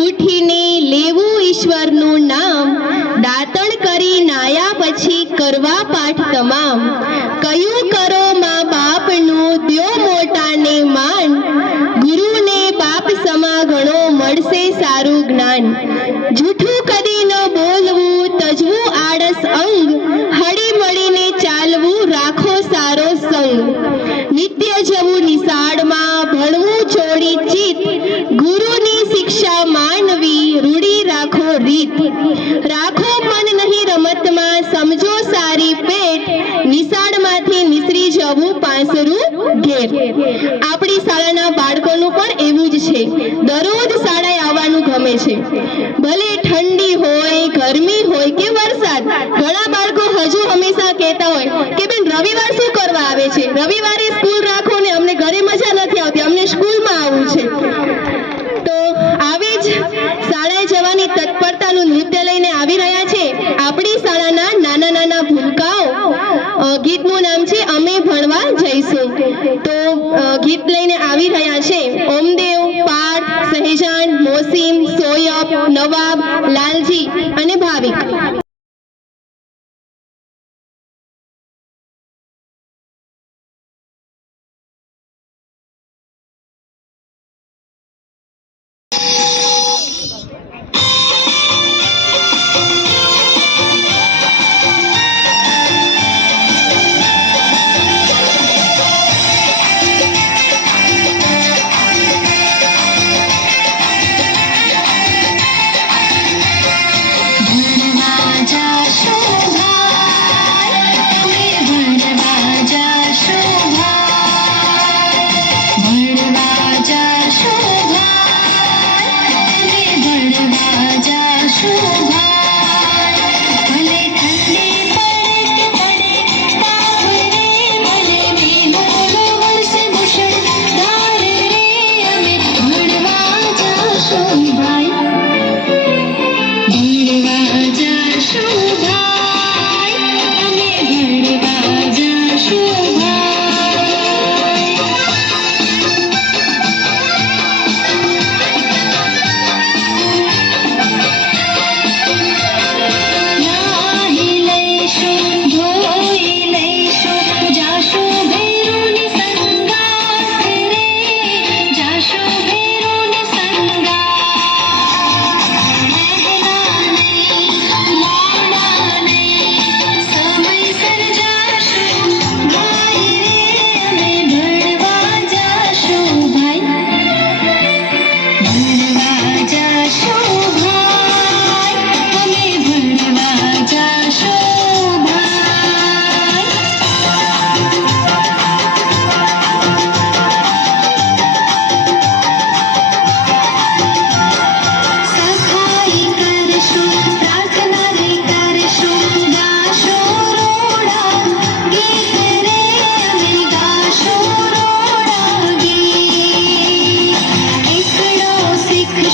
ઉઠીને લેવું ઈશ્વરનું નામ, દાતણ કરી નાયા પછી કરવા પાઠ તમામ, કયું કરો મા બાપનું દ્યો મોટાને માન, ગુરુને બાપ સમા ઘણો મળશે સારું જ્ઞાન, જૂઠું કદી ન બોલવું તજવું આળસ અંગ, હળી મળીને ચાલવું રાખો સારો સંગ, નિત્ય જવું નિશાળમાં ભણવું છોડી ચિત, ગુરુની શિક્ષા માનવી રૂડી રાખો રીત, રાખો મન નહીં રમતમાં સમજો સારી પેટ, નિશાળમાંથી નિસરી જવું પાંસરું ઘેર। આપણી શાળાના બાળકોનું પણ એવું જ છે, દરરોજ શાળાએ આવવાનું ગમે છે, ભલે ઠંડી હોય ગરમી હોય કે વરસાદ। ઘણા બાળકો હજુ હંમેશા કહેતા હોય કે બેન રવિવાર શું કરવા આવે છે, રવિવારે સ્કૂલ રાખો ને, અમને ઘરે મજા નથી આવતી, અમને સ્કૂલમાં આવવું છે। તો આવી જ શાળાએ જવાની તત્પરતાનું નૃત્ય લઈને આવી રહ્યા છે આપણી શાળાના નાના નાના ભૂલકાઓ। ગીતનું નામ છે અમે ભણવા જઈશું। તો ગીત લઈને આવી રહ્યા છે ઓમદેવ, પાર્થ, સહેજાન, મોસીમ, સોયબ, નવાબ, લાલજી અને ભાવિક।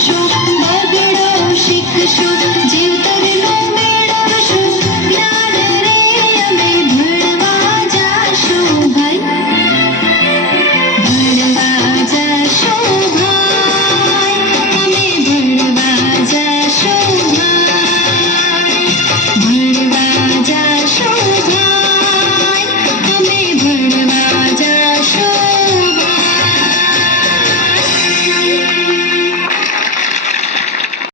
Show